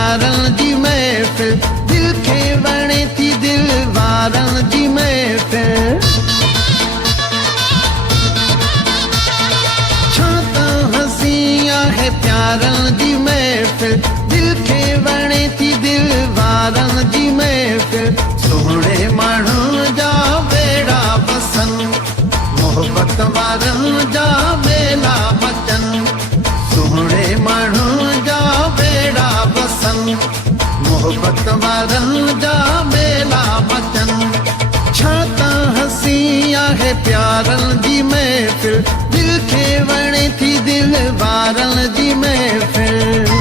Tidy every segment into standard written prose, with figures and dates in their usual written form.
प्यारन जी महफ़िल, दिल खे वणे थी दिल वारन जी महफ़िल। छा त हसी आहे प्यारन जी महफ़िल, दिल खे वणे थी दिल वारन जी महफ़िल। सुहिणे माण्हू जा बेड़ा वसन, मोहब्बत वारन जा मेला मचन। सुहिणे माण्हू जा बेड़ा वसन, मोहब्बत वारन जा मेला मचन। छा त हसी आहे प्यारन जी महफ़िल, दिल खे वणे थी दिल वारन जी महफ़िल।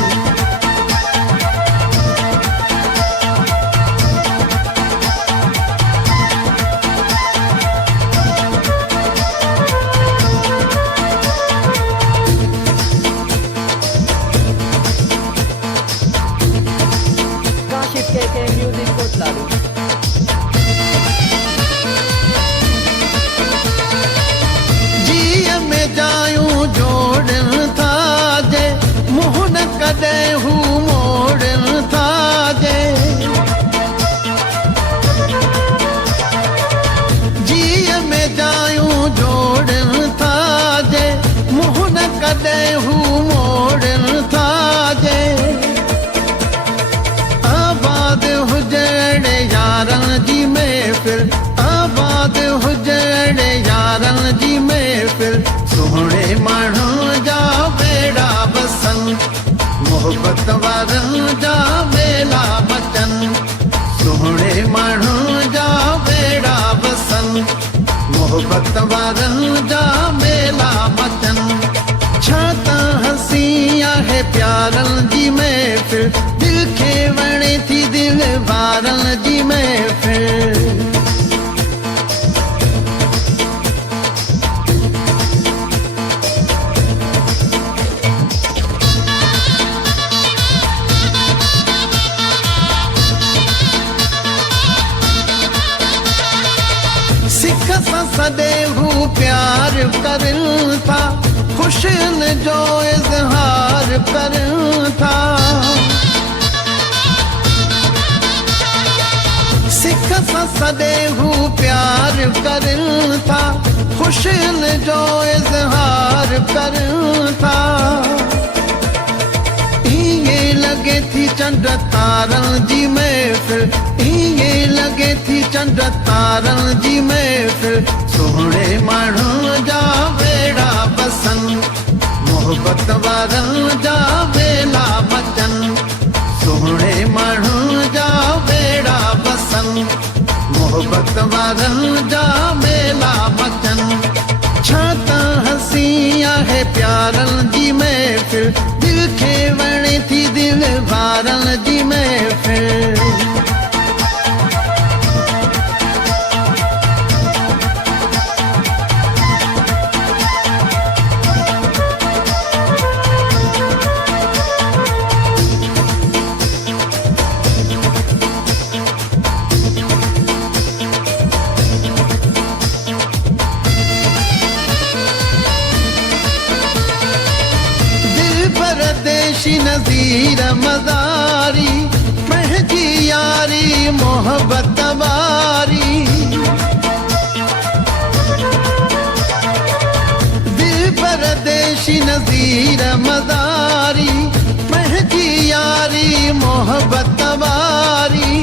हू मोड़न था जे, जीअ में जायूं जोड़न था जे, मुंहुं न कॾहिं हू मोड़न था जे। आबाद हुजण यारन जी महफ़िल, आबाद हुजण यारन जी महफ़िल। सुहिणे माण्हू जा बेड़ा वसन, मोहब्बत वारन जा मेला मचन। सुहिणे माण्हू जा बेड़ा वसन, मोहब्बत वारन जा मेला मचन। छा त हसी आहे प्यारन जी महफ़िल, दिल खे वणे थी दिल वारन जी महफ़िल। सिख सां सदैव हू प्यार करन था, ख़ुशियुनि जो इज़हार करन था। सिख सां सदैव हू प्यार करन था, ख़ुशियुनि जो इज़हार करन था। ईअं लॻे थी चंड तारन जी महफ़िल, ईअं लॻे थी चंड तारन जी महफ़िल। सुहिणे माण्हू जा बेड़ा वसन, मोहब्बत वारन जा मेला मचन। सुहिणे माण्हू जा बेड़ा वसन, मोहब्बत वारन जा मेला मचन। छा त हसी आहे प्यारन जी महफ़िल, दिल खे वणे थी दिल वारन जी महफ़िल। परदेशी नज़ीर मज़ारी, पंहिंजी यारी मोहब्बत वारी। दिल परदेशी नज़ीर मज़ारी, पंहिंजी यारी मोहब्बत वारी।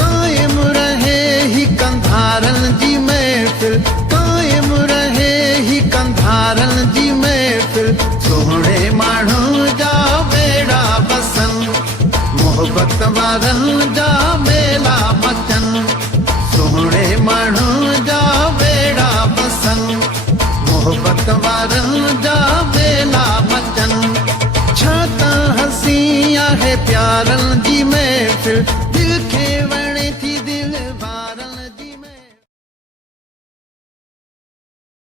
कायम रहे ही कंधारन जी महफ़िल, कायम रहे ही कंधारन जी महफ़िल। सुहिणे माण्हू जा बेड़ा वसन, मोहब्बत वारन जा मेला मचन। सुहिणे माण्हू जा बेड़ा वसन, मोहब्बत वारन जा मेला मचन। छा त हसी आहे प्यारन जी महफ़िल,